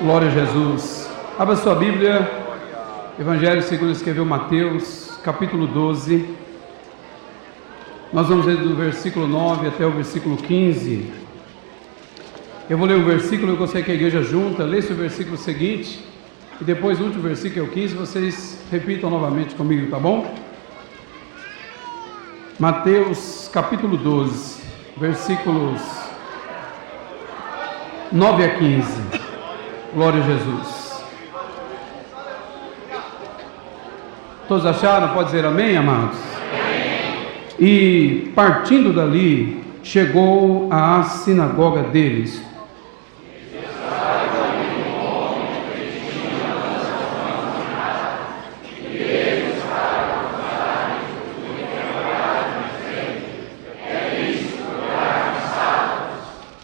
Glória a Jesus. Abra sua Bíblia, Evangelho segundo escreveu Mateus, capítulo 12. Nós vamos ler do versículo 9 até o versículo 15. Eu vou ler um versículo, eu gostaria que a igreja junta lesse o versículo seguinte, e depois o último versículo é o 15, vocês repitam novamente comigo, tá bom? Mateus, capítulo 12, versículos 9 a 15. Glória a Jesus. Todos acharam? Pode dizer amém, amados? Amém. E partindo dali, chegou à sinagoga deles.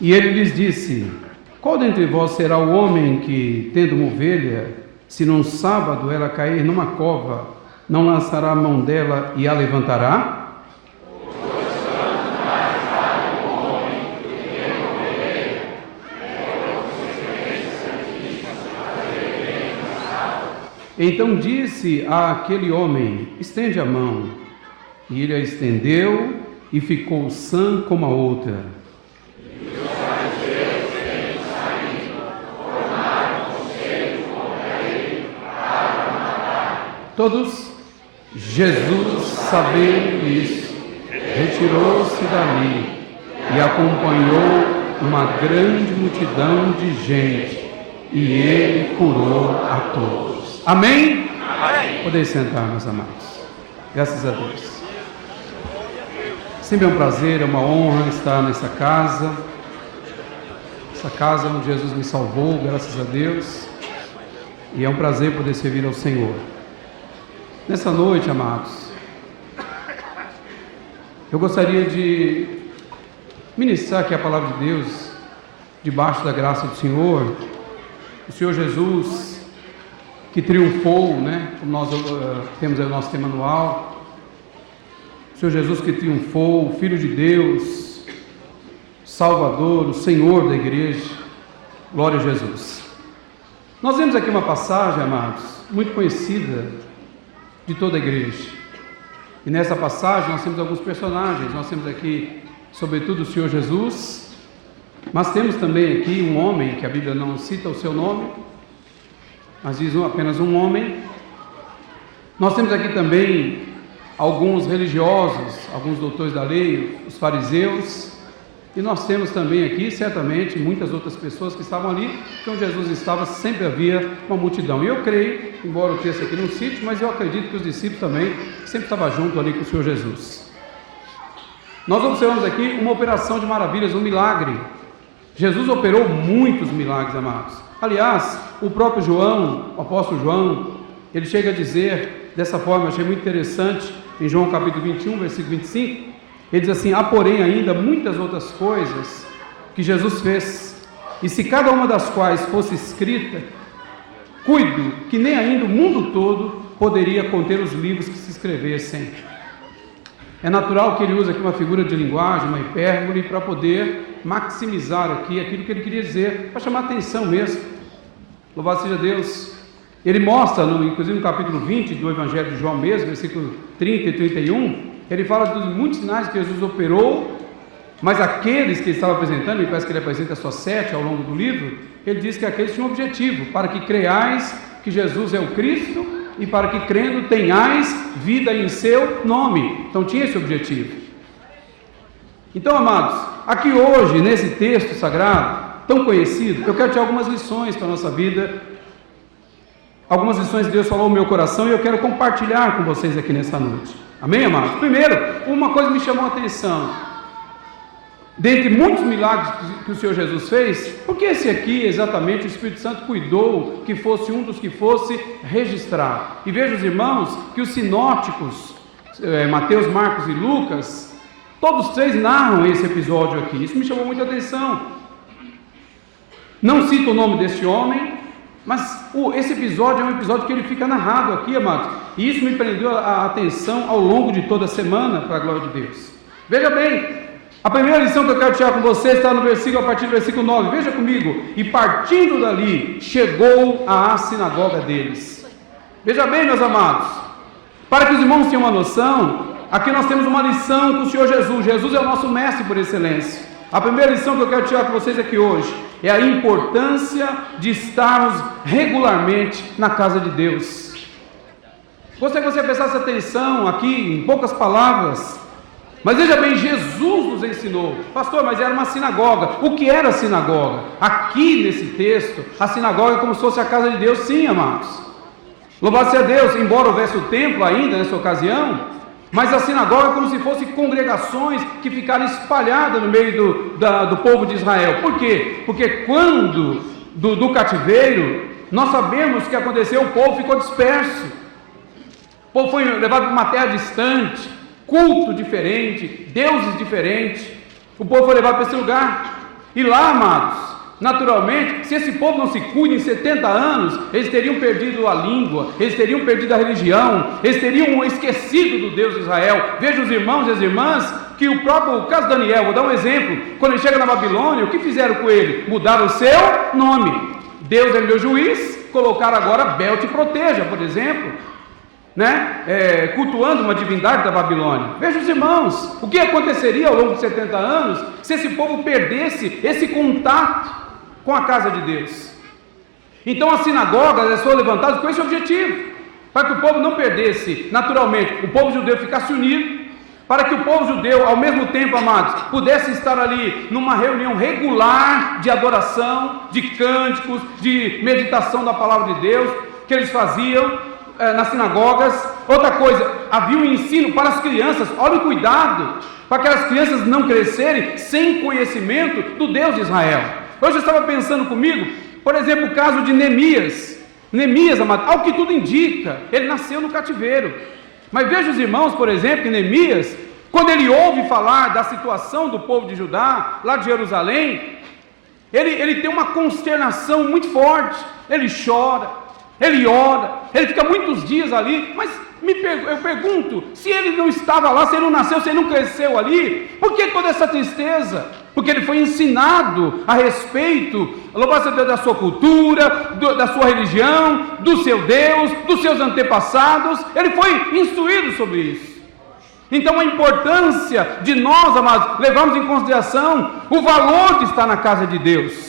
E ele lhes disse: qual dentre vós será o homem que, tendo uma ovelha, se num sábado ela cair numa cova, não lançará a mão dela e a levantará? Então disse àquele homem: estende a mão. E ele a estendeu e ficou sã como a outra. Todos, Jesus, sabendo isso, retirou-se dali e acompanhou uma grande multidão de gente, e ele curou a todos. Amém? Amém. Podem sentar, meus amados. Graças a Deus. Sempre é um prazer, é uma honra estar nessa casa. Essa casa onde Jesus me salvou, graças a Deus. E é um prazer poder servir ao Senhor. Nessa noite, amados, eu gostaria de ministrar aqui a palavra de Deus, debaixo da graça do Senhor, o Senhor Jesus, que triunfou, como nós temos aí o nosso tema anual, o Senhor Jesus que triunfou, o Filho de Deus, Salvador, o Senhor da igreja. Glória a Jesus. Nós vemos aqui uma passagem, amados, muito conhecida de toda a igreja. E nessa passagem nós temos alguns personagens. Nós temos aqui, sobretudo, o Senhor Jesus, mas temos também aqui um homem, que a Bíblia não cita o seu nome, mas diz apenas um homem. Nós temos aqui também alguns religiosos, alguns doutores da lei, os fariseus, e nós temos também aqui, certamente, muitas outras pessoas que estavam ali, porque onde Jesus estava sempre havia uma multidão. E eu creio, embora o texto aqui não cite, mas eu acredito que os discípulos também sempre estavam junto ali com o Senhor Jesus. Nós observamos aqui uma operação de maravilhas, um milagre. Jesus operou muitos milagres, amados. Aliás, o próprio João, o apóstolo João, ele chega a dizer dessa forma, eu achei muito interessante, em João capítulo 21, versículo 25, ele diz assim: há porém ainda muitas outras coisas que Jesus fez, e se cada uma das quais fosse escrita, cuido que nem ainda o mundo todo poderia conter os livros que se escrevessem. É natural que ele use aqui uma figura de linguagem, uma hipérbole, para poder maximizar aqui aquilo que ele queria dizer, para chamar atenção mesmo. Louvado seja Deus. Ele mostra, inclusive no capítulo 20 do Evangelho de João mesmo, versículo 30 e 31, ele fala dos muitos sinais que Jesus operou, mas aqueles que ele estava apresentando, e parece que ele apresenta só 7 ao longo do livro, ele diz que aqueles tinham um objetivo: para que creiais que Jesus é o Cristo, e para que crendo tenhais vida em seu nome. Então tinha esse objetivo. Então, amados, aqui hoje, nesse texto sagrado, tão conhecido, eu quero tirar algumas lições para a nossa vida, algumas lições que Deus falou no meu coração, e eu quero compartilhar com vocês aqui nessa noite. Amém, amados? Primeiro, uma coisa me chamou a atenção. Dentre muitos milagres que o Senhor Jesus fez, por que esse aqui, exatamente, o Espírito Santo cuidou que fosse um dos que fosse registrado? E veja, os irmãos, que os sinóticos, Mateus, Marcos e Lucas, todos três narram esse episódio aqui. Isso me chamou muita atenção. Não cito o nome desse homem, mas esse episódio é um episódio que ele fica narrado aqui, amados, e isso me prendeu a atenção ao longo de toda a semana, para a glória de Deus. Veja bem, A primeira lição que eu quero tirar com você está no versículo, a partir do versículo 9, veja comigo. E partindo dali, chegou à sinagoga deles. Veja bem, meus amados, para que os irmãos tenham uma noção, aqui nós temos uma lição com o Senhor Jesus. Jesus é o nosso mestre por excelência. A primeira lição que eu quero tirar com vocês aqui hoje é a importância de estarmos regularmente na casa de Deus. Gostaria que você prestasse atenção aqui, em poucas palavras. Mas veja bem, Jesus nos ensinou. Pastor, mas era uma sinagoga. O que era a sinagoga? Aqui nesse texto, a sinagoga é como se fosse a casa de Deus, sim, amados. Louvado seja Deus, embora houvesse o templo ainda nessa ocasião, mas a sinagoga é como se fossem congregações que ficaram espalhadas no meio do povo de Israel. Por quê? Porque quando do cativeiro, nós sabemos o que aconteceu, o povo ficou disperso. O povo foi levado para uma terra distante, culto diferente, deuses diferentes. O povo foi levado para esse lugar. E lá, amados, naturalmente, se esse povo não se cuida em 70 anos, eles teriam perdido a língua, eles teriam perdido a religião, eles teriam esquecido do Deus de Israel. Veja os irmãos e as irmãs, que o caso de Daniel, vou dar um exemplo, quando ele chega na Babilônia, o que fizeram com ele? Mudaram o seu nome. Deus é meu juiz, colocaram agora Bel te proteja, por exemplo, cultuando uma divindade da Babilônia. Veja os irmãos, o que aconteceria ao longo de 70 anos, se esse povo perdesse esse contato com a casa de Deus? Então as sinagogas foram levantadas com esse objetivo, para que o povo não perdesse, naturalmente, o povo judeu ficasse unido, para que o povo judeu, ao mesmo tempo, amados, pudesse estar ali numa reunião regular de adoração, de cânticos, de meditação da palavra de Deus, que eles faziam nas sinagogas. Outra coisa, havia um ensino para as crianças. Olha o cuidado, para que as crianças não crescerem sem conhecimento do Deus de Israel. Hoje eu estava pensando comigo, por exemplo, o caso de Neemias. Neemias, amado, ao que tudo indica, ele nasceu no cativeiro. Mas veja os irmãos, por exemplo, que Neemias, quando ele ouve falar da situação do povo de Judá, lá de Jerusalém, ele tem uma consternação muito forte. Ele chora, ele ora, ele fica muitos dias ali, mas eu pergunto, se ele não estava lá, se ele não nasceu, se ele não cresceu ali, por que toda essa tristeza? Porque ele foi ensinado a respeito, louvado seja Deus, da sua cultura, da sua religião, do seu Deus, dos seus antepassados, ele foi instruído sobre isso. Então a importância de nós, amados, levarmos em consideração o valor de estar na casa de Deus.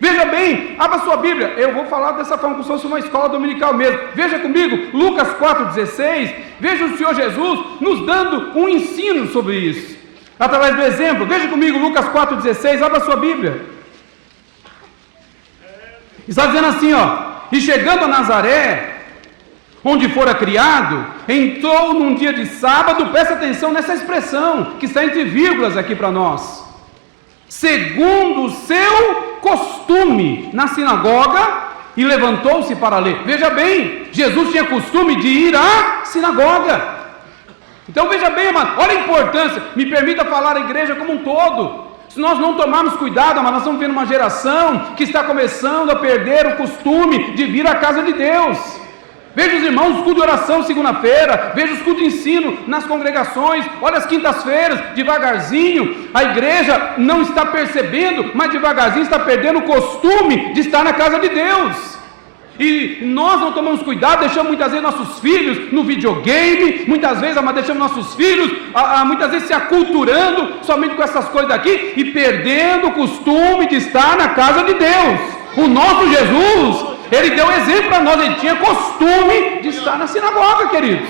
Veja bem, abra sua Bíblia, eu vou falar dessa forma como se fosse uma escola dominical mesmo. Veja comigo, Lucas 4,16, veja o Senhor Jesus nos dando um ensino sobre isso, através do exemplo. Veja comigo, Lucas 4,16, abra sua Bíblia. Está dizendo assim, e chegando a Nazaré, onde fora criado, entrou num dia de sábado. Presta atenção nessa expressão, que está entre vírgulas aqui para nós. Segundo o seu costume, na sinagoga, e levantou-se para ler. Veja bem, Jesus tinha costume de ir à sinagoga. Então veja bem, amado, olha a importância. Me permita falar a igreja como um todo. Se nós não tomarmos cuidado, amado, nós estamos vendo uma geração que está começando a perder o costume de vir à casa de Deus. Veja os irmãos, os cultos de oração segunda-feira, veja os cultos de ensino nas congregações, olha as quintas-feiras, devagarzinho, a igreja não está percebendo, mas devagarzinho está perdendo o costume de estar na casa de Deus. E nós não tomamos cuidado, deixamos muitas vezes nossos filhos no videogame, muitas vezes deixamos nossos filhos, muitas vezes se aculturando somente com essas coisas daqui, e perdendo o costume de estar na casa de Deus. O nosso Jesus, ele deu exemplo para nós, ele tinha costume de estar na sinagoga, queridos.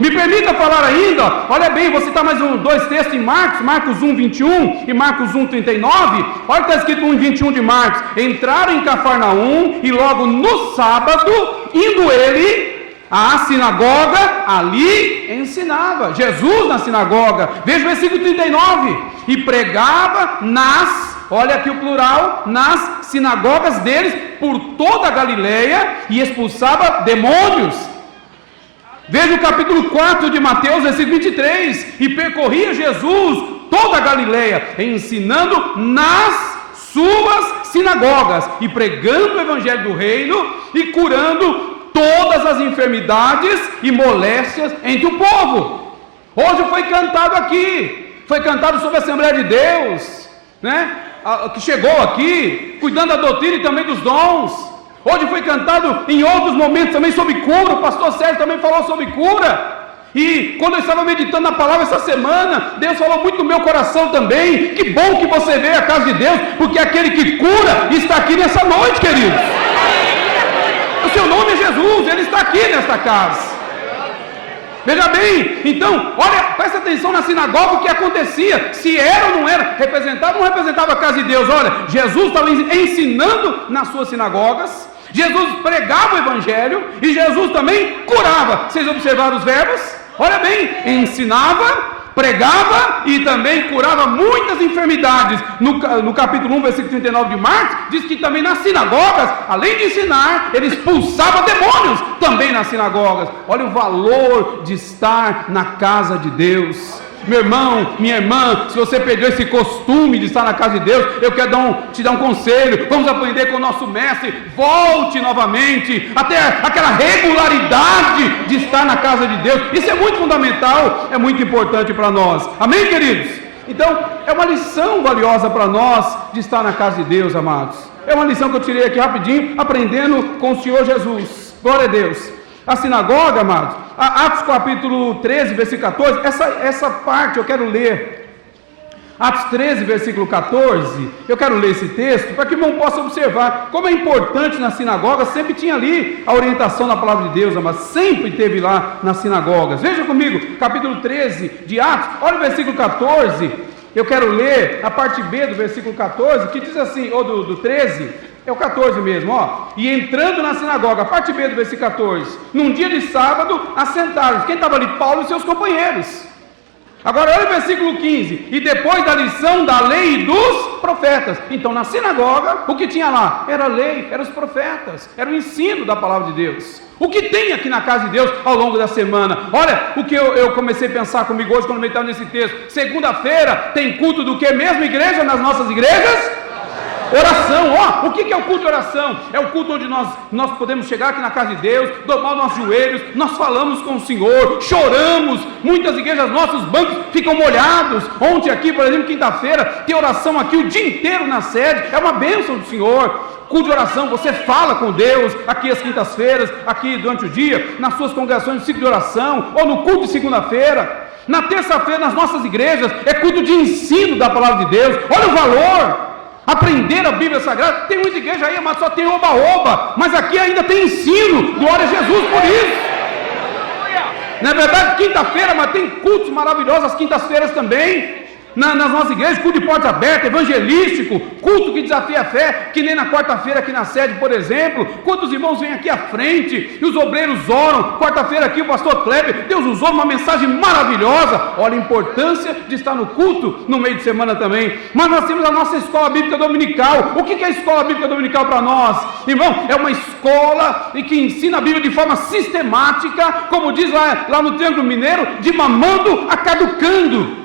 Me permita falar ainda, olha bem, vou citar mais dois textos em Marcos 1, 21 e Marcos 1, 39. Olha que está escrito 1, 21 de Marcos. Entraram em Cafarnaum e logo no sábado, indo ele à sinagoga, ali ensinava. Jesus na sinagoga, veja o versículo 39, e pregava olha aqui o plural, nas sinagogas deles, por toda a Galileia, e expulsava demônios. Veja o capítulo 4 de Mateus, versículo 23, e percorria Jesus toda a Galileia, ensinando nas suas sinagogas, e pregando o evangelho do reino, e curando todas as enfermidades e moléstias entre o povo. Hoje foi cantado aqui, foi cantado sobre a Assembleia de Deus, né? Que chegou aqui, cuidando da doutrina e também dos dons. Hoje foi cantado em outros momentos também sobre cura. O pastor Sérgio também falou sobre cura. E quando eu estava meditando na palavra essa semana, Deus falou muito no meu coração também. Que bom que você veio à casa de Deus, porque aquele que cura está aqui nessa noite, queridos. O seu nome é Jesus, Ele está aqui nesta casa. Veja bem, então, olha, presta atenção na sinagoga o que acontecia, se era ou não era, representava ou não representava a casa de Deus. Olha, Jesus estava ensinando nas suas sinagogas, Jesus pregava o evangelho e Jesus também curava. Vocês observaram os verbos? Olha bem, ensinava, pregava e também curava muitas enfermidades. No capítulo 1, versículo 39 de Marcos, diz que também nas sinagogas, além de ensinar, ele expulsava demônios também nas sinagogas. Olha o valor de estar na casa de Deus. Meu irmão, minha irmã, se você perdeu esse costume de estar na casa de Deus, eu quero te dar um conselho. Vamos aprender com o nosso mestre. Volte novamente até aquela regularidade de estar na casa de Deus. Isso é muito fundamental, é muito importante para nós. Amém, queridos? Então, é uma lição valiosa para nós de estar na casa de Deus, amados. É uma lição que eu tirei aqui rapidinho, aprendendo com o Senhor Jesus. Glória a Deus. A sinagoga, amados, Atos capítulo 13, versículo 14, essa parte eu quero ler. Atos 13, versículo 14, eu quero ler esse texto, para que o irmão possa observar como é importante na sinagoga, sempre tinha ali a orientação da palavra de Deus, amados, sempre teve lá nas sinagogas. Veja comigo, capítulo 13 de Atos, olha o versículo 14, eu quero ler a parte B do versículo 14, que diz assim, ou do 13, é o 14 mesmo, ó. E entrando na sinagoga, a parte B do versículo 14, num dia de sábado, assentaram-se. Quem estava ali? Paulo e seus companheiros. Agora olha o versículo 15, e depois da lição da lei e dos profetas. Então na sinagoga, o que tinha lá? Era a lei, eram os profetas, era o ensino da palavra de Deus. O que tem aqui na casa de Deus ao longo da semana? Olha o que eu comecei a pensar comigo hoje quando eu estava nesse texto. Segunda-feira tem culto do que mesmo, igreja, nas nossas igrejas? Oração. Ó, o que é o culto de oração? É o culto onde nós podemos chegar aqui na casa de Deus, dobrar os nossos joelhos, nós falamos com o Senhor, choramos. Muitas igrejas, nossos bancos ficam molhados. Ontem aqui, por exemplo, quinta-feira, tem oração aqui o dia inteiro na sede, é uma bênção do Senhor. Culto de oração, você fala com Deus aqui às quintas-feiras, aqui durante o dia, nas suas congregações de ciclo de oração, ou no culto de segunda-feira. Na terça-feira, nas nossas igrejas, é culto de ensino da palavra de Deus. Olha o valor. Aprender a Bíblia Sagrada. Tem muita igreja aí, mas só tem oba-oba, mas aqui ainda tem ensino. Glória a Jesus por isso. Não é verdade? Quinta-feira, mas tem cultos maravilhosos às quintas-feiras também. Nas nossas igrejas, culto de porta aberta, evangelístico, culto que desafia a fé, que nem na quarta-feira aqui na sede, por exemplo. Quantos irmãos vêm aqui à frente e os obreiros oram? Quarta-feira aqui o pastor Kleber, Deus usou uma mensagem maravilhosa. Olha a importância de estar no culto no meio de semana também. Mas nós temos a nossa escola bíblica dominical. O que é a escola bíblica dominical para nós? Irmão, é uma escola que ensina a Bíblia de forma sistemática, como diz lá no Triângulo Mineiro, de mamando a caducando.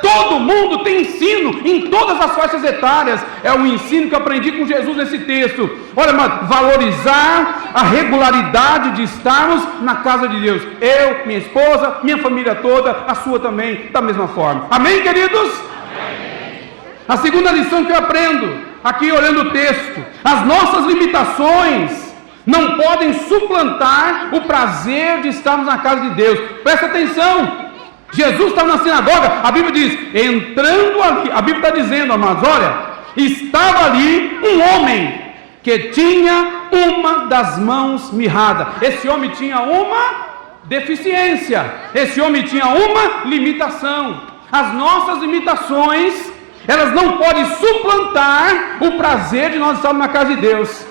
Todo mundo tem ensino em todas as faixas etárias. É o ensino que eu aprendi com Jesus nesse texto. Olha, mano, valorizar a regularidade de estarmos na casa de Deus. Eu, minha esposa, minha família toda, a sua também, da mesma forma. Amém, queridos? Amém. A segunda lição que eu aprendo, aqui olhando o texto: as nossas limitações não podem suplantar o prazer de estarmos na casa de Deus. Presta atenção. Jesus estava na sinagoga, a Bíblia diz, entrando ali, a Bíblia está dizendo, amados, olha, estava ali um homem que tinha uma das mãos mirrada. Esse homem tinha uma deficiência, esse homem tinha uma limitação. As nossas limitações, elas não podem suplantar o prazer de nós estarmos na casa de Deus.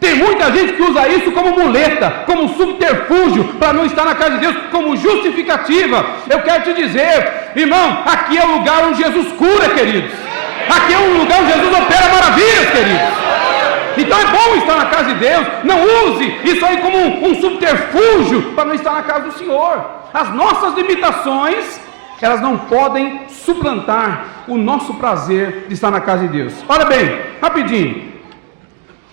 Tem muita gente que usa isso como muleta, como subterfúgio, para não estar na casa de Deus, como justificativa. Eu quero te dizer, irmão, aqui é o lugar onde Jesus cura, queridos. Aqui é um lugar onde Jesus opera maravilhas, queridos. Então é bom estar na casa de Deus. Não use isso aí como um subterfúgio para não estar na casa do Senhor. As nossas limitações, elas não podem suplantar o nosso prazer de estar na casa de Deus. Olha bem, rapidinho.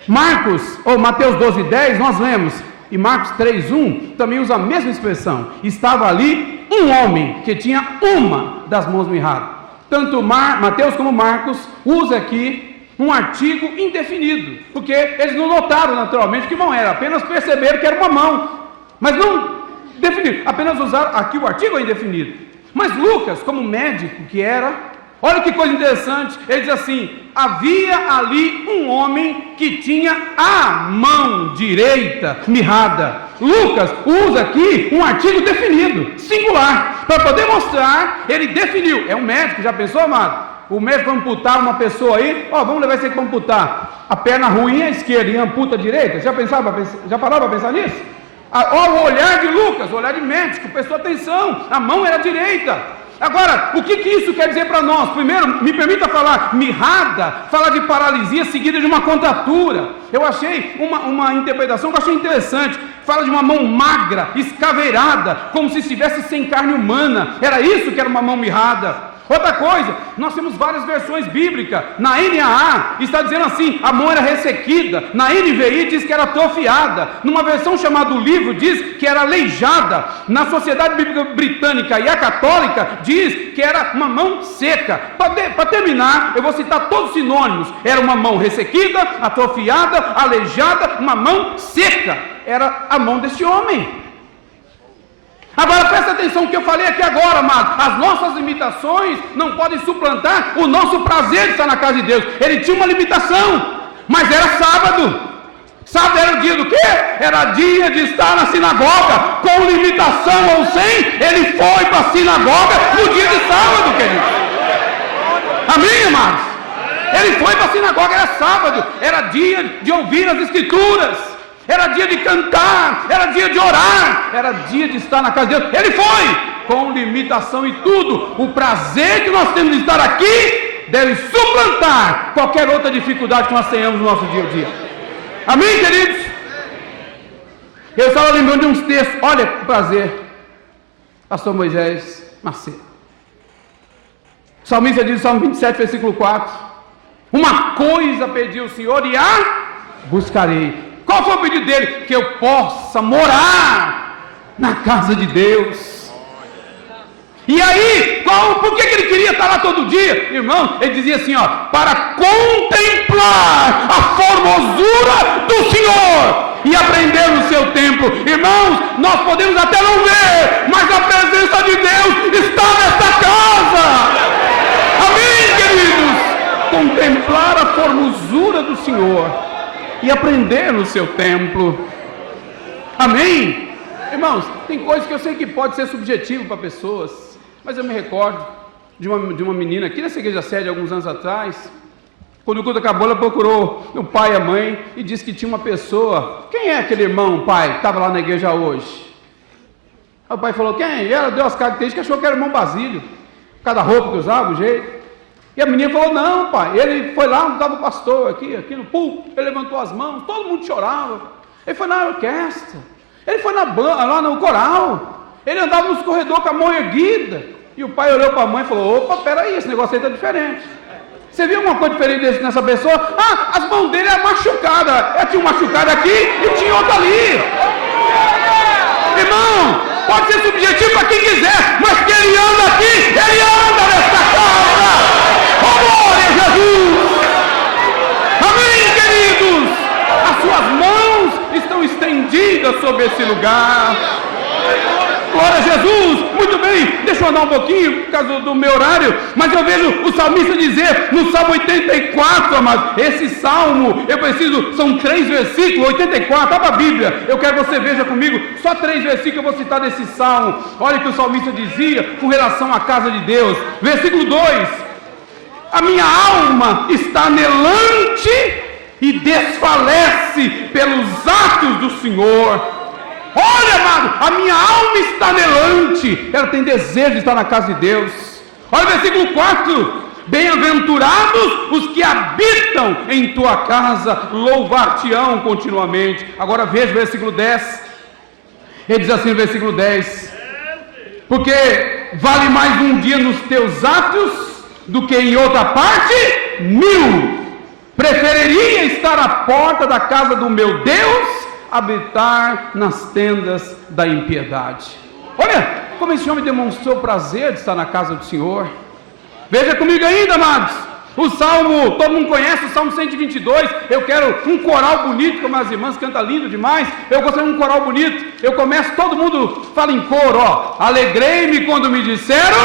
Mateus 12:10, nós lemos, e Marcos 3:1 também usa a mesma expressão. Estava ali um homem que tinha uma das mãos mirradas. tanto Mateus como Marcos usa aqui um artigo indefinido, porque eles não notaram naturalmente que mão era, apenas perceberam que era uma mão, mas não definiram, apenas usaram aqui o artigo é indefinido. Mas Lucas, como médico que era, olha que coisa interessante, ele diz assim: havia ali um homem que tinha a mão direita mirrada. Lucas usa aqui um artigo definido, singular, para poder mostrar, ele definiu, é um médico, já pensou, amado? O médico vai amputar uma pessoa aí, vamos levar esse aqui para amputar, a perna ruim é a esquerda e amputa a direita, já parou para pensar nisso? Olha o olhar de Lucas, o olhar de médico, prestou atenção, a mão era direita. Agora, o que isso quer dizer para nós? Primeiro, me permita falar, mirrada, fala de paralisia seguida de uma contratura. Eu achei uma interpretação que eu achei interessante, fala de uma mão magra, escaveirada, como se estivesse sem carne humana, era isso que era uma mão mirrada. Outra coisa, nós temos várias versões bíblicas. Na NAA está dizendo assim, a mão era ressequida. Na NVI diz que era atrofiada. Numa versão chamada o livro diz que era aleijada. Na Sociedade Bíblica Britânica e a Católica diz que era uma mão seca. Para terminar, eu vou citar todos os sinônimos. Era uma mão ressequida, atrofiada, aleijada, uma mão seca. Era a mão deste homem. Agora presta atenção no que eu falei aqui agora, amado. As nossas limitações não podem suplantar o nosso prazer de estar na casa de Deus. Ele tinha uma limitação, mas era sábado. Sábado era o dia do quê? Era dia de estar na sinagoga. Com limitação ou sem, ele foi para a sinagoga no dia de sábado, querido. Amém, amados? Ele foi para a sinagoga, era sábado. Era dia de ouvir as escrituras. Era dia de cantar, era dia de orar, era dia de estar na casa de Deus. Ele foi, com limitação e tudo. O prazer que nós temos de estar aqui deve suplantar qualquer outra dificuldade que nós tenhamos no nosso dia a dia. Amém, queridos? Eu estava lembrando de uns textos, olha que prazer. Pastor Moisés Macedo. O salmista diz no Salmo 27, versículo 4: uma coisa pedi ao Senhor e a buscarei. Qual foi o pedido dele? Que eu possa morar na casa de Deus. E aí, por que ele queria estar lá todo dia? Irmão, ele dizia assim, para contemplar a formosura do Senhor e aprender no seu templo. Irmãos, nós podemos até não ver, mas a presença de Deus está nesta casa. Amém, queridos? Contemplar a formosura do Senhor e aprender no seu templo. Amém? Irmãos, tem coisas que eu sei que pode ser subjetivo para pessoas, mas eu me recordo de uma menina aqui nessa igreja sede, alguns anos atrás. Quando o culto acabou, ela procurou o pai e a mãe e disse que tinha uma pessoa. Quem é aquele irmão, pai, que estava lá na igreja hoje? Aí o pai falou, quem? E ela deu as características, achou que era o irmão Basílio, cada roupa que usava, o jeito. E a menina falou, não, pai, ele foi lá, estava o pastor aqui no púlpito, ele levantou as mãos, todo mundo chorava. Ele foi na orquestra, ele foi lá no coral, ele andava nos corredores com a mão erguida. E o pai olhou para a mãe e falou, opa, peraí, esse negócio aí está diferente. Você viu alguma coisa diferente nessa pessoa? As mãos dele eram machucadas, tinha um machucado aqui e tinha outro ali. Irmão, pode ser subjetivo para quem quiser, mas que ele anda aqui, ele anda nesta casa. Glória a Jesus! Amém, queridos? As suas mãos estão estendidas sobre esse lugar. Glória a Jesus! Muito bem, deixa eu andar um pouquinho por causa do meu horário, mas eu vejo o salmista dizer no Salmo 84, amados, esse salmo, são 3 versículos, 84, abre a Bíblia, eu quero que você veja comigo, só 3 versículos eu vou citar desse salmo. Olha o que o salmista dizia com relação à casa de Deus. Versículo 2: a minha alma está anelante e desfalece pelos atos do Senhor. Olha, amado, a minha alma está anelante, ela tem desejo de estar na casa de Deus. Olha o versículo 4: bem-aventurados os que habitam em tua casa, louvar-te-ão continuamente. Agora veja o versículo 10, ele diz assim no versículo 10: porque vale mais um dia nos teus atos do que em outra parte 1000. Preferiria estar à porta da casa do meu Deus, habitar nas tendas da impiedade. Olha como esse homem demonstrou prazer de estar na casa do Senhor. Veja comigo ainda, amados. O Salmo, todo mundo conhece o Salmo 122. Eu quero um coral bonito, como as irmãs cantam lindo demais. Eu gostaria de um coral bonito. Eu começo, todo mundo fala em coro, ó. Alegrei-me quando me disseram: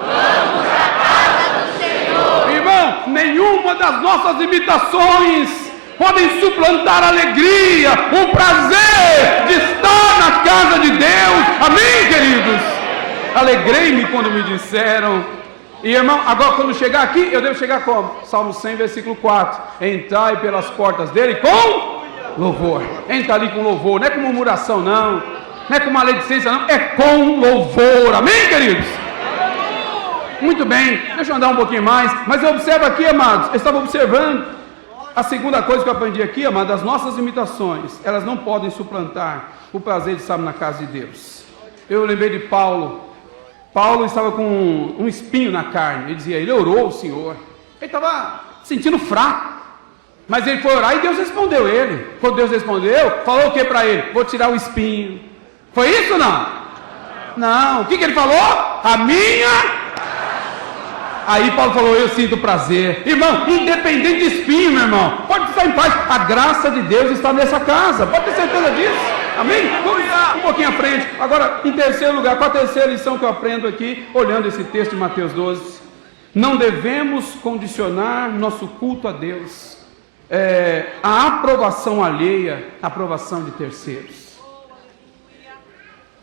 vamos à casa do Senhor. Irmão, nenhuma das nossas imitações podem suplantar a alegria, o prazer de estar na casa de Deus. Amém, queridos? Alegrei-me quando me disseram. E irmão, agora quando chegar aqui, eu devo chegar como? Salmo 100, versículo 4. Entrai pelas portas dele com louvor. Entra ali com louvor, não é com murmuração não, não é com maledicência não, é com louvor. Amém, queridos? Muito bem, deixa eu andar um pouquinho mais. Mas eu observo aqui, amados, eu estava observando a segunda coisa que eu aprendi aqui, amados. As nossas imitações, elas não podem suplantar o prazer de estar na casa de Deus. Eu lembrei de Paulo. Paulo estava com um espinho na carne. Ele dizia, ele orou ao Senhor. Ele estava sentindo fraco. Mas ele foi orar e Deus respondeu ele. Quando Deus respondeu, falou o que para ele? Vou tirar o espinho. Foi isso ou não? Não. O que ele falou? A minha... Aí Paulo falou, eu sinto prazer. Irmão, independente de espinho, meu irmão, pode estar em paz. A graça de Deus está nessa casa. Pode ter certeza disso. Amém? Vamos um pouquinho à frente. Agora, em terceiro lugar, qual a terceira lição que eu aprendo aqui, olhando esse texto de Mateus 12? Não devemos condicionar nosso culto a Deus a aprovação alheia, a aprovação de terceiros.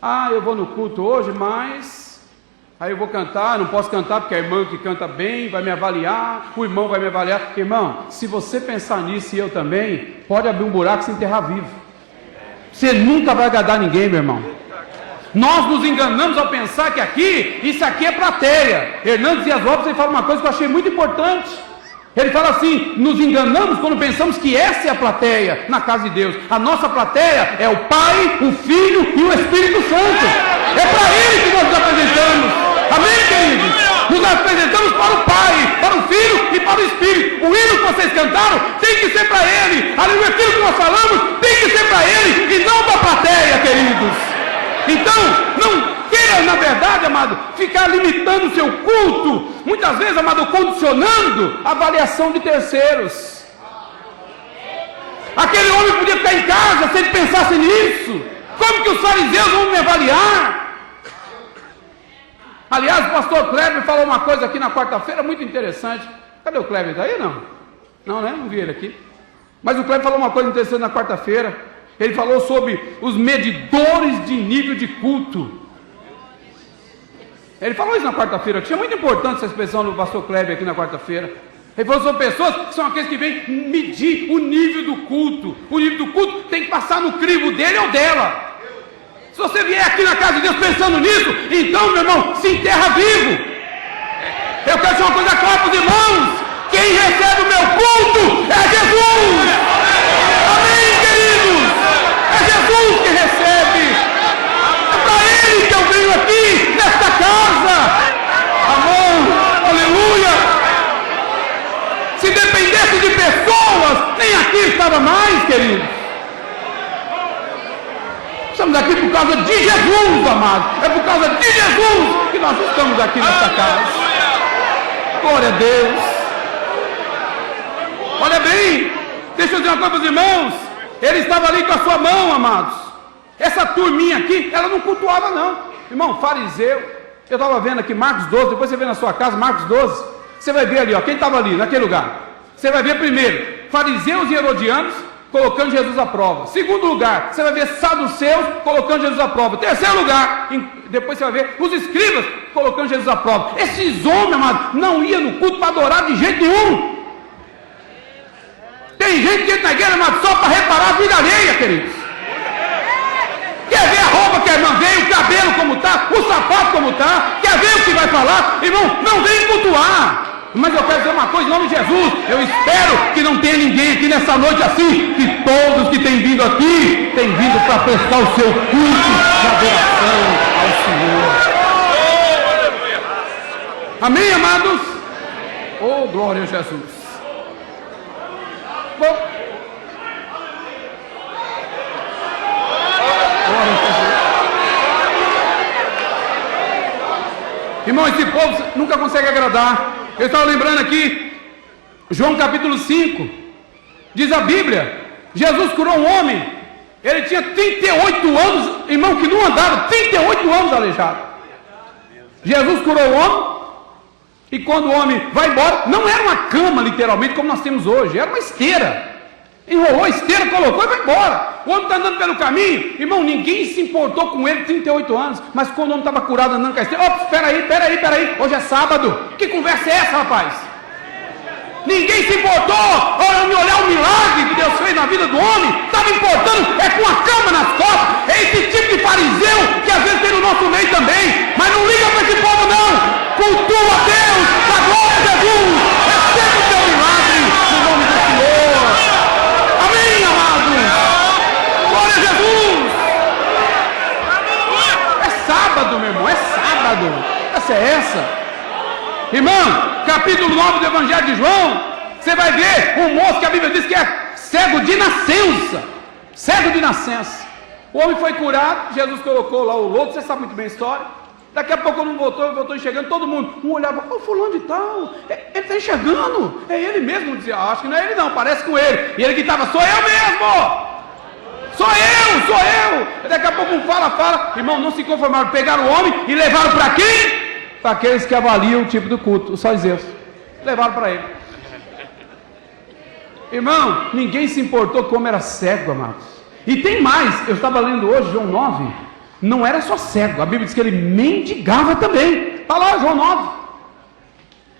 Ah, eu vou no culto hoje, mas aí eu vou cantar, não posso cantar porque a irmã que canta bem vai me avaliar, o irmão vai me avaliar. Irmão, se você pensar nisso e eu também, pode abrir um buraco e se enterrar vivo. Você nunca vai agradar ninguém, meu irmão. Nós nos enganamos ao pensar que aqui, isso aqui é plateia. Hernandes Dias Lopes, ele fala uma coisa que eu achei muito importante. Ele fala assim, nos enganamos quando pensamos que essa é a plateia na casa de Deus. A nossa plateia é o Pai, o Filho e o Espírito Santo. É para Ele que nós nos apresentamos. Amém, queridos? Nos apresentamos para o Pai, para o Filho e para o Espírito. O hino que vocês cantaram tem que ser para Ele. Ali o aquilo que nós falamos tem que ser para Ele e não para a plateia, queridos. Então, não queira, na verdade, amado, ficar limitando o seu culto, muitas vezes, amado, condicionando a avaliação de terceiros. Aquele homem podia ficar em casa se ele pensasse nisso. Como que os fariseus vão me avaliar? Aliás, o pastor Kleber falou uma coisa aqui na quarta-feira muito interessante. Cadê o Kleber? Está aí, não? Não, né? Não vi ele aqui. Mas o Kleber falou uma coisa interessante na quarta-feira. Ele falou sobre os medidores de nível de culto. Ele falou isso na quarta-feira. Achei muito importante essa expressão do pastor Kleber aqui na quarta-feira. Ele falou sobre pessoas que são aqueles que vêm medir o nível do culto. O nível do culto tem que passar no crivo dele ou dela. Se você vier aqui na casa de Deus pensando nisso, então, meu irmão, se enterra vivo. Eu quero dizer uma coisa clara para os irmãos. Quem recebe o meu culto é Jesus. Amém, queridos? É Jesus que recebe. É para Ele que eu venho aqui, nesta casa. Amém, aleluia. Se dependesse de pessoas, nem aqui estava mais, queridos. Estamos aqui por causa de Jesus, amados. É por causa de Jesus que nós estamos aqui nesta casa. Glória a Deus. Olha bem, deixa eu dizer uma coisa para os irmãos. Ele estava ali com a sua mão, amados. Essa turminha aqui, ela não cultuava não. Irmão, fariseu. Eu estava vendo aqui Marcos 12, depois você vê na sua casa Marcos 12. Você vai ver ali, ó, quem estava ali, naquele lugar. Você vai ver primeiro, fariseus e herodianos colocando Jesus à prova. Segundo lugar, você vai ver saduceus colocando Jesus à prova. Terceiro lugar, depois você vai ver os escribas colocando Jesus à prova. Esses homens, amados, não iam no culto para adorar de jeito nenhum. Tem gente que entra na igreja, amado, só para reparar a vida alheia, queridos. Quer ver a roupa que a irmã veio, o cabelo como está, o sapato como está, quer ver o que vai falar? Irmão, não vem cultuar. Mas eu quero dizer uma coisa em nome de Jesus. Eu espero que não tenha ninguém aqui nessa noite assim, que todos que têm vindo aqui, têm vindo para prestar o seu culto de adoração ao Senhor. Amém, amados? Oh, glória a Jesus. Bom, glória a Jesus. Irmão, esse povo nunca consegue agradar. Eu estava lembrando aqui, João capítulo 5, diz a Bíblia, Jesus curou um homem, ele tinha 38 anos, irmão, que não andava, 38 anos aleijado. Jesus curou o homem, e quando o homem vai embora, não era uma cama literalmente como nós temos hoje, era uma esteira. Enrolou a esteira, colocou e vai embora. O homem está andando pelo caminho, irmão, ninguém se importou com ele, 38 anos, mas quando o homem estava curado andando com a esteira, espera aí, hoje é sábado, que conversa é essa, rapaz? Ninguém se importou, me olhar o milagre que Deus fez na vida do homem, estava importando, é com a cama nas costas, é esse tipo de fariseu que às vezes tem no nosso meio também, mas não liga para esse povo não, cultua a Deus, dá glória a Jesus, recebe o teu milagre, no nome do Senhor, amém, amados, glória a Jesus, é sábado, meu irmão, é sábado, essa é essa. Irmão, capítulo 9 do Evangelho de João, você vai ver um moço que a Bíblia diz que é cego de nascença. Cego de nascença. O homem foi curado, Jesus colocou lá o lodo, você sabe muito bem a história. Daqui a pouco não voltou enxergando, todo mundo. Um olhava, fulano de tal, ele está enxergando, é ele mesmo. Dizia, acho que não é ele não, parece com ele. E ele gritava, sou eu mesmo! Sou eu! Daqui a pouco um fala, irmão, não se conformaram, pegaram o homem e levaram para quem? Para aqueles que avaliam o tipo do culto, os fariseus, levaram para ele. Irmão, ninguém se importou como era cego, amados. E tem mais, eu estava lendo hoje, João 9, não era só cego, a Bíblia diz que ele mendigava também. Está lá, João 9.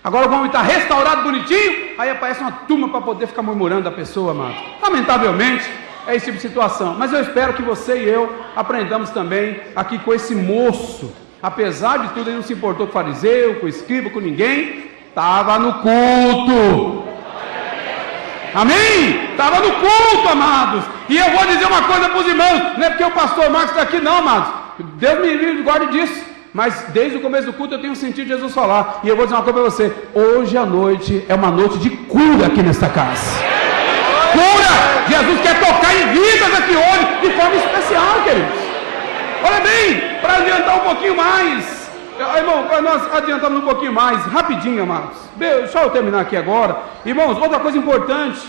Agora o homem está restaurado, bonitinho, aí aparece uma turma para poder ficar murmurando da pessoa, amado. Lamentavelmente, é esse tipo de situação. Mas eu espero que você e eu aprendamos também aqui com esse moço. Apesar de tudo, ele não se importou com o fariseu, com o escriba, com ninguém. Estava no culto. Amém? Estava no culto, amados. E eu vou dizer uma coisa para os irmãos. Não é porque o pastor Marcos está aqui, não, amados. Deus me guarde disso. Mas desde o começo do culto eu tenho sentido Jesus falar. E eu vou dizer uma coisa para você. Hoje à noite é uma noite de cura aqui nesta casa. Cura! Jesus quer tocar em vidas aqui hoje de forma especial, queridos. Olha bem, para adiantar um pouquinho mais, irmão, para nós adiantarmos um pouquinho mais, rapidinho, amados, deixa eu terminar aqui agora, irmãos, outra coisa importante,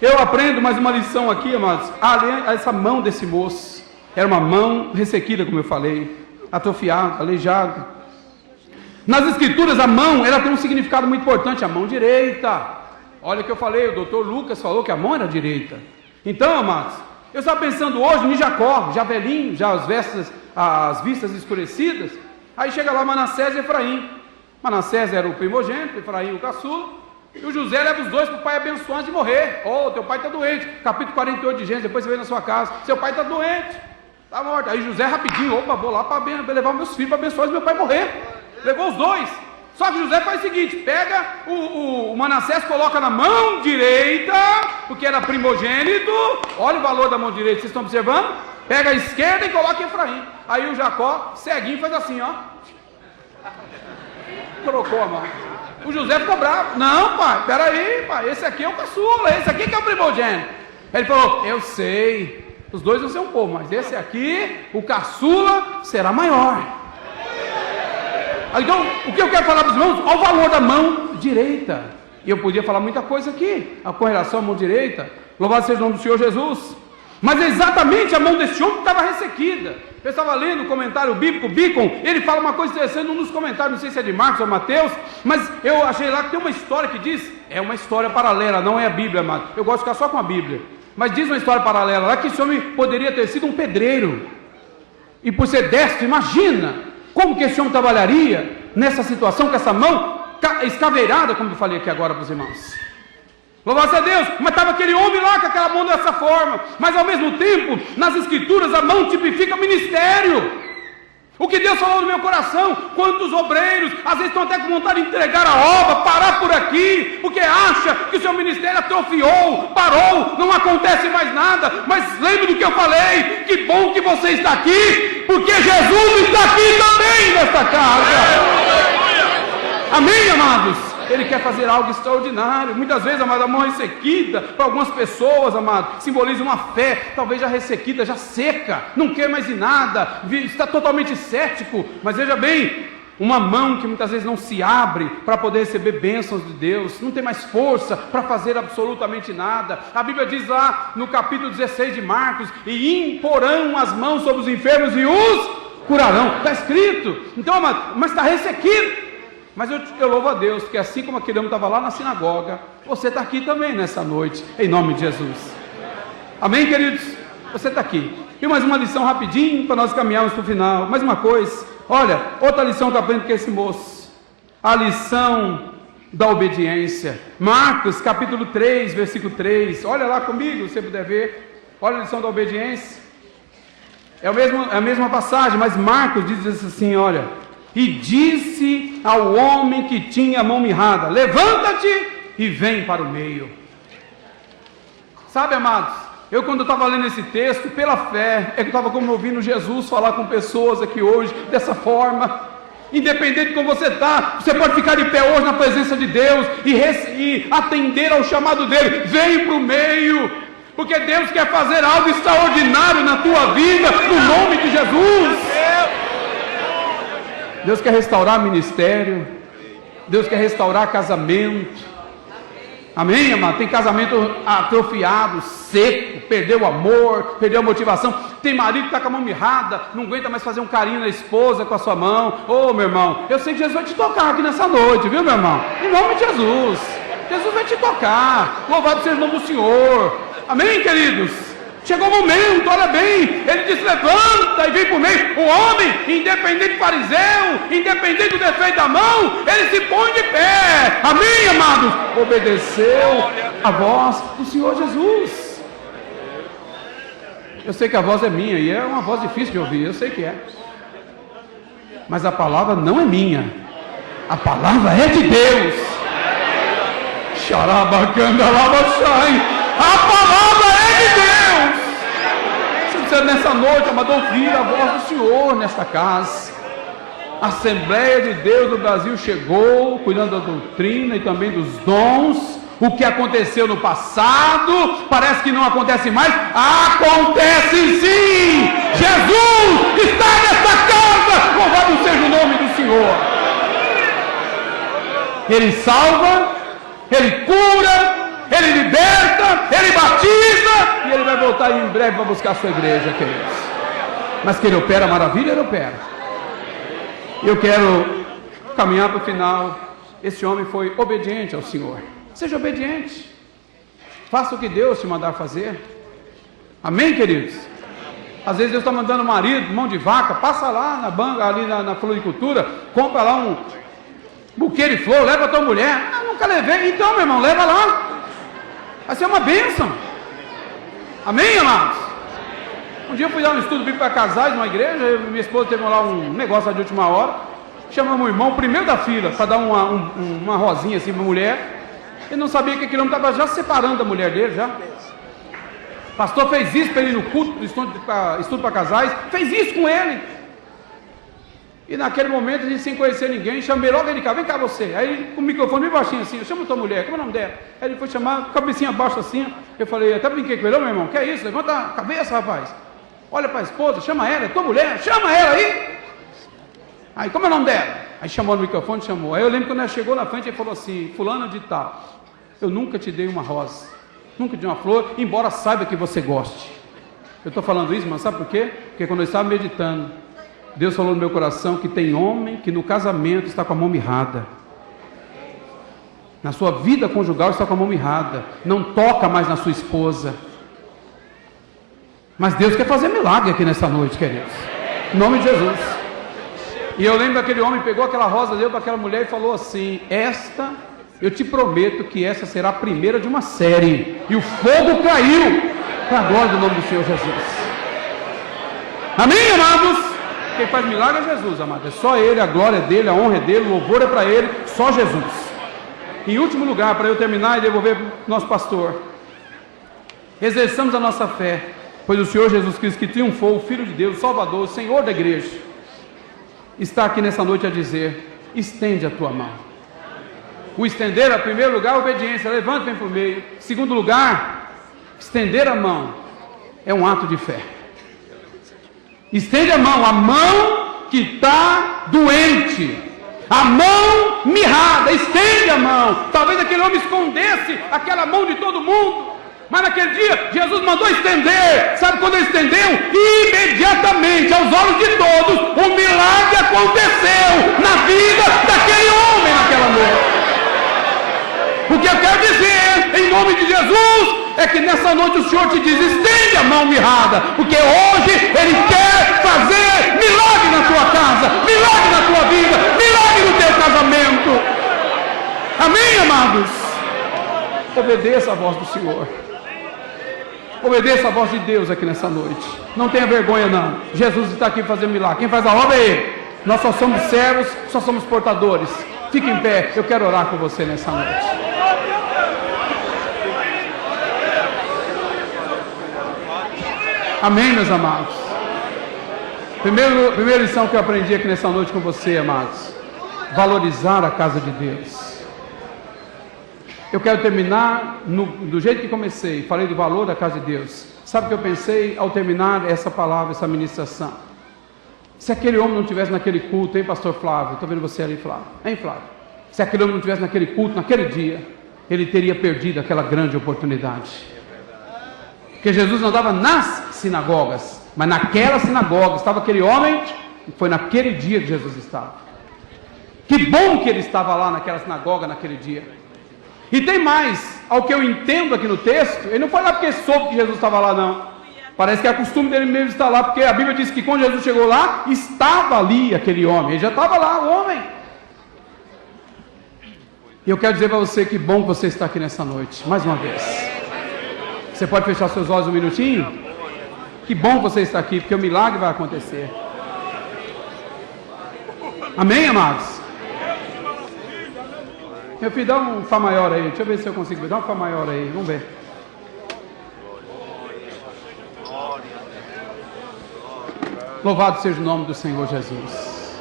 eu aprendo mais uma lição aqui, amados, essa mão desse moço, era uma mão ressequida, como eu falei, atrofiada, aleijada. Nas escrituras, a mão, ela tem um significado muito importante, a mão direita. Olha o que eu falei, o doutor Lucas falou que a mão era direita. Então, amados, eu estava pensando hoje em Jacó, já velhinho, já as vistas escurecidas. Aí chega lá Manassés e Efraim. Manassés era o primogênito, Efraim o caçula. E o José leva os dois para o pai abençoar antes de morrer. Teu pai está doente. Capítulo 48 de Gênesis, depois você vê na sua casa. Seu pai está doente, está morto. Aí José rapidinho, vou lá para levar meus filhos para abençoar antes do meu pai morrer. Levou os dois. Só que José faz o seguinte, pega o Manassés, coloca na mão direita, porque era primogênito, olha o valor da mão direita, vocês estão observando? Pega a esquerda e coloca Efraim. Aí o Jacó, ceguinho, faz assim, Colocou a mão. O José ficou bravo. Não, pai, peraí, pai, esse aqui é o caçula, esse aqui que é o primogênito. Ele falou, eu sei, os dois vão ser um pouco, mas esse aqui, o caçula, será maior. Então, o que eu quero falar para os irmãos? Olha o valor da mão direita. E eu podia falar muita coisa aqui, com relação à mão direita. Louvado seja o nome do Senhor Jesus. Mas exatamente a mão desse homem estava ressequida. Eu estava lendo o comentário bíblico, Beacon, ele fala uma coisa interessante num dos comentários, não sei se é de Marcos ou Mateus, mas eu achei lá que tem uma história que diz, é uma história paralela, não é a Bíblia, amado. Eu gosto de ficar só com a Bíblia. Mas diz uma história paralela lá que esse homem poderia ter sido um pedreiro. E por ser destro, imagina como que esse homem trabalharia nessa situação, com essa mão escaveirada, como eu falei aqui agora para os irmãos. Louvado seja Deus, mas estava aquele homem lá com aquela mão dessa forma, mas ao mesmo tempo, nas escrituras, a mão tipifica ministério. O que Deus falou no meu coração, quantos obreiros, às vezes estão até com vontade de entregar a obra, parar por aqui, porque acha que o seu ministério atrofiou, parou, não acontece mais nada, mas lembre do que eu falei, que bom que você está aqui, porque Jesus está aqui também nesta casa. Amém, amados? Ele quer fazer algo extraordinário. Muitas vezes, amado, a mão ressequida, para algumas pessoas, amado, simboliza uma fé, talvez já ressequida, já seca, não quer mais em nada, está totalmente cético. Mas veja bem, uma mão que muitas vezes não se abre para poder receber bênçãos de Deus, não tem mais força para fazer absolutamente nada. A Bíblia diz lá no capítulo 16 de Marcos: e imporão as mãos sobre os enfermos e os curarão. Está escrito. Então, mas está ressequido. Mas eu louvo a Deus, porque assim como aquele homem estava lá na sinagoga, você está aqui também nessa noite, em nome de Jesus. Amém, queridos? Você está aqui. E mais uma lição rapidinho, para nós caminharmos para o final. Mais uma coisa, olha, outra lição que eu aprendo com esse moço. A lição da obediência. Marcos, capítulo 3, versículo 3. Olha lá comigo, se você puder ver. Olha a lição da obediência. É a mesma passagem, mas Marcos diz assim, olha: e disse ao homem que tinha a mão mirrada: levanta-te e vem para o meio. Sabe, amados, eu quando estava lendo esse texto, pela fé, é que eu estava como ouvindo Jesus falar com pessoas aqui hoje, dessa forma. Independente de como você está, você pode ficar de pé hoje na presença de Deus e atender ao chamado dele. Vem para o meio, porque Deus quer fazer algo extraordinário na tua vida, no nome de Jesus. Deus quer restaurar ministério, Deus quer restaurar casamento. Amém, amado? Tem casamento atrofiado, seco, perdeu o amor, perdeu a motivação. Tem marido que está com a mão mirrada, não aguenta mais fazer um carinho na esposa com a sua mão. Ô, meu irmão, eu sei que Jesus vai te tocar aqui nessa noite, viu, meu irmão? Em nome de Jesus. Jesus vai te tocar. Louvado seja o nome do Senhor. Amém, queridos? Chegou o momento, olha bem, ele disse: levanta e vem por meio. O homem, independente do fariseu, independente do defeito da mão, ele se põe de pé. Amém, amados? Obedeceu a voz do Senhor Jesus. Eu sei que a voz é minha, e é uma voz difícil de ouvir, eu sei que é. Mas a palavra não é minha, a palavra é de Deus. Xarabacanda lavaxai. A palavra é de Deus. Você nessa noite, amado, ouvir a voz do Senhor nesta casa. A Assembleia de Deus do Brasil chegou, cuidando da doutrina e também dos dons. O que aconteceu no passado, parece que não acontece mais. Acontece sim! Jesus está nesta casa! Louvado seja o nome do Senhor. Ele salva, Ele cura, Ele liberta, Ele batiza, e Ele vai voltar em breve para buscar a sua igreja, queridos. Mas que Ele opera maravilha, Ele opera. Eu quero caminhar para o final. Esse homem foi obediente ao Senhor. Seja obediente. Faça o que Deus te mandar fazer. Amém, queridos? Às vezes Deus está mandando marido, mão de vaca, passa lá na banca, ali na floricultura, compra lá um buquê de flor, leva a tua mulher. Ah, nunca levei. Então, meu irmão, leva lá. Vai ser uma bênção. Amém, amados? Um dia eu fui dar um estudo bíblico para casais numa igreja. Minha esposa teve lá um negócio de última hora. Chamamos o irmão, primeiro da fila, para dar uma rosinha assim para a mulher. Ele não sabia que aquele homem estava já separando da mulher dele, já. O pastor fez isso para ele no culto do estudo para casais. Fez isso com ele. E naquele momento, a gente sem conhecer ninguém, chamei logo ele cá: vem cá você. Aí com o microfone bem baixinho assim: chama a tua mulher, como é o nome dela? Aí ele foi chamar, cabecinha baixa assim. Eu falei: até brinquei com ele: ô meu irmão, que é isso? Levanta a cabeça, rapaz. Olha para a esposa, chama ela, é tua mulher, chama ela aí. Aí, como é o nome dela? Aí chamou no microfone, chamou. Aí eu lembro quando ela chegou na frente, ele falou assim: fulano de tal, eu nunca te dei uma rosa, nunca te dei uma flor, embora saiba que você goste. Eu estou falando isso, mas sabe por quê? Porque quando eu estava meditando, Deus falou no meu coração que tem homem que no casamento está com a mão mirrada, na sua vida conjugal está com a mão mirrada, não toca mais na sua esposa. Mas Deus quer fazer milagre aqui nessa noite, queridos, em nome de Jesus. E eu lembro daquele homem, pegou aquela rosa, deu para aquela mulher e falou assim: eu te prometo que essa será a primeira de uma série. E o fogo caiu, para a glória do nome do Senhor Jesus. Amém, amados? Quem faz milagre é Jesus, amado. É só Ele, a glória é dEle, a honra é dEle, o louvor é para Ele, só Jesus. Em último lugar, para eu terminar e devolver para o nosso pastor, exerçamos a nossa fé, pois o Senhor Jesus Cristo, que triunfou, o Filho de Deus, o Salvador, o Senhor da igreja, está aqui nessa noite a dizer: estende a tua mão. O estender, em primeiro lugar, a obediência, levanta e vem para o meio. Em segundo lugar, estender a mão é um ato de fé. Estende a mão que está doente, A mão mirrada, estende a mão. Talvez aquele homem escondesse aquela mão de todo mundo, mas naquele dia Jesus mandou estender. Sabe quando ele estendeu? Imediatamente, aos olhos de todos, um milagre aconteceu na vida daquele homem naquela noite. O que eu quero dizer, em nome de Jesus, é que nessa noite o Senhor te diz: estende a mão mirrada, porque hoje Ele quer fazer milagre na tua casa, milagre na tua vida, milagre no teu casamento. Amém, amados? Obedeça a voz do Senhor. Obedeça a voz de Deus aqui nessa noite. Não tenha vergonha não. Jesus está aqui fazendo milagre. Quem faz a obra é Ele. Nós só somos servos, só somos portadores. Fique em pé, eu quero orar com você nessa noite. Amém, meus amados? Primeira lição que eu aprendi aqui nessa noite com você, amados: valorizar a casa de Deus. Eu quero terminar do jeito que comecei. Falei do valor da casa de Deus. Sabe o que eu pensei ao terminar essa palavra, essa ministração? Se aquele homem não estivesse naquele culto, hein, pastor Flávio? Estou vendo você ali, Flávio. Hein, Flávio? Se aquele homem não estivesse naquele culto, naquele dia, ele teria perdido aquela grande oportunidade. Porque Jesus não andava nas sinagogas, mas naquela sinagoga estava aquele homem, e foi naquele dia que Jesus estava. Que bom que ele estava lá naquela sinagoga naquele dia. E tem mais, ao que eu entendo aqui no texto, ele não foi lá porque soube que Jesus estava lá, não. Parece que é costume dele mesmo estar lá, porque a Bíblia diz que quando Jesus chegou lá, estava ali aquele homem, ele já estava lá, o homem. E eu quero dizer para você que bom que você está aqui nessa noite, mais uma vez. Você pode fechar seus olhos um minutinho? Que bom que você está aqui, porque o milagre vai acontecer. Amém, amados? Meu filho, dá um Fá maior aí. Deixa eu ver se eu consigo ver. Dá um Fá maior aí. Vamos ver. Louvado seja o nome do Senhor Jesus.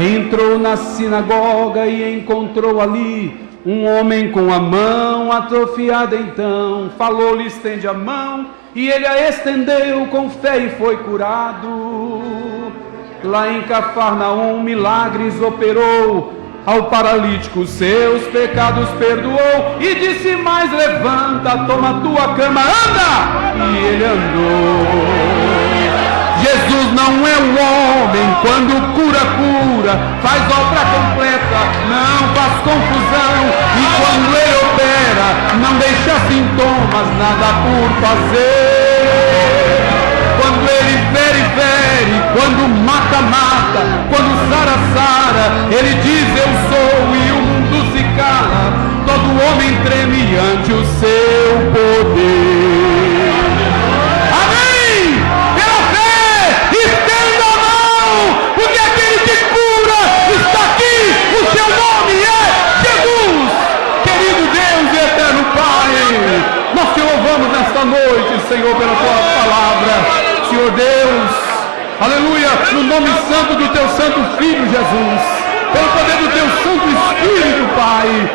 Entrou na sinagoga e encontrou ali um homem com a mão atrofiada. Então falou-lhe: estende a mão. E ele a estendeu com fé e foi curado. Lá em Cafarnaum milagres operou, ao paralítico seus pecados perdoou, e disse mais: levanta, toma tua cama, anda! E ele andou. Jesus não é um homem, quando cura, faz obra completa, não faz confusão, e quando ele opera, não deixa sintomas, nada por fazer. Quando ele fere, quando mata, quando sara, ele diz: eu sou, e o mundo se cala, todo homem treme ante o seu poder. Amém! Pela fé, estenda a mão, porque aquele que cura está aqui, o seu nome é Jesus. Querido Deus e eterno Pai, nós te louvamos nesta noite, Senhor, pela tua palavra. Senhor Deus, aleluia, no nome santo do teu santo Filho Jesus, pelo poder do teu Santo Espírito, Pai,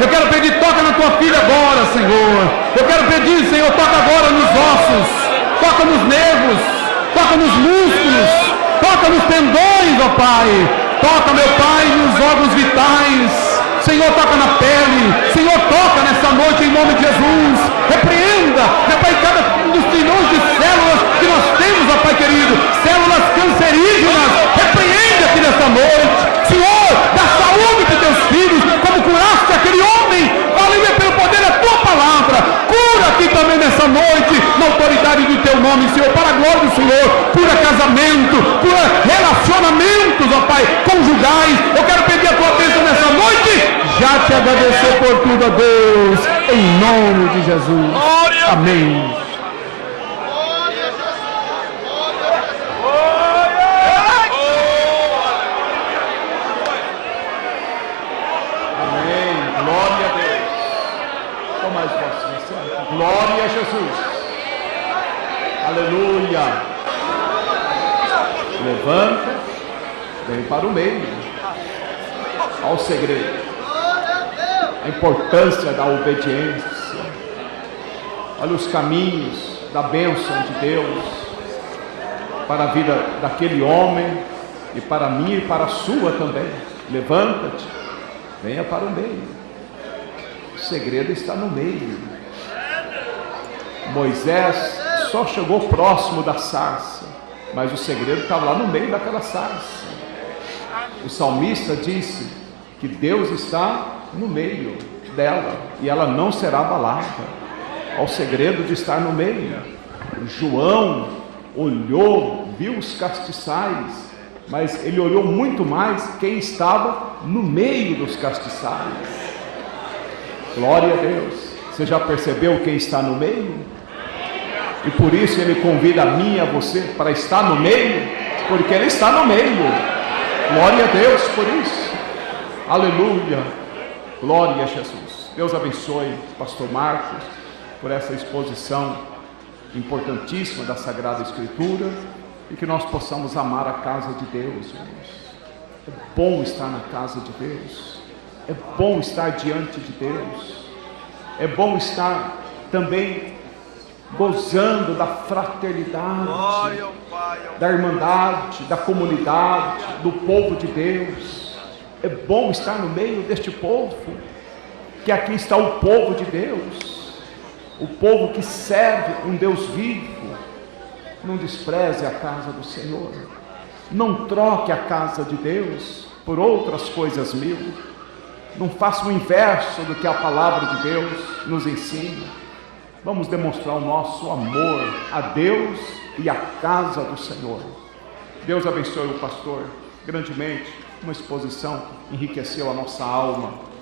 eu quero pedir: toca na tua filha agora, Senhor. Eu quero pedir, Senhor, toca agora nos ossos, toca nos nervos, toca nos músculos, toca nos tendões, ó Pai, toca, meu Pai, nos órgãos vitais. Senhor, toca na pele. Senhor, toca nessa noite em nome de Jesus. Repreenda, meu Pai, cada um dos trilhões de células que nós temos, ó Pai querido, células cancerígenas. Repreende aqui nessa noite. Senhor, dá saúde para os teus filhos, como curaste aquele homem, aleluia, pelo poder da tua palavra. Cura aqui também nessa noite, na autoridade do teu nome, Senhor, para a glória do Senhor. Cura casamento, cura relacionamentos, ó Pai, conjugais. Eu quero pedir a tua bênção nessa noite. Já te agradecer por tudo, ó Deus, em nome de Jesus. Amém. Amém. Glória a Deus. Como mais posso? Glória a Jesus. Aleluia. Levanta, vem para o meio. Ao segredo. A importância da obediência. Olha os caminhos da bênção de Deus. para a vida daquele homem, e para mim e para a sua também. Levanta-te, venha para o meio. O segredo está no meio. Moisés só chegou próximo da sarça, mas o segredo estava lá no meio daquela sarça. O salmista disse que Deus está no meio dela e ela não será abalada. Ao segredo de estar no meio. João olhou, viu os castiçais, mas ele olhou muito mais quem estava no meio dos castiçais. Glória a Deus. Você já percebeu quem está no meio? E por isso ele convida a mim e a você para estar no meio, porque ele está no meio. Glória a Deus por isso. Aleluia. Glória a Jesus. Deus abençoe pastor Marcos por essa exposição importantíssima da Sagrada Escritura, e que nós possamos amar a casa de Deus, irmãos. É bom estar na casa de Deus, é bom estar diante de Deus, é bom estar também gozando da fraternidade, da irmandade, da comunidade, do povo de Deus. É bom estar no meio deste povo, que aqui está o povo de Deus, o povo que serve um Deus vivo. Não despreze a casa do Senhor, não troque a casa de Deus por outras coisas mil, não faça o inverso do que a palavra de Deus nos ensina. Vamos demonstrar o nosso amor a Deus e à casa do Senhor. Deus abençoe o pastor grandemente, uma exposição que enriqueceu a nossa alma.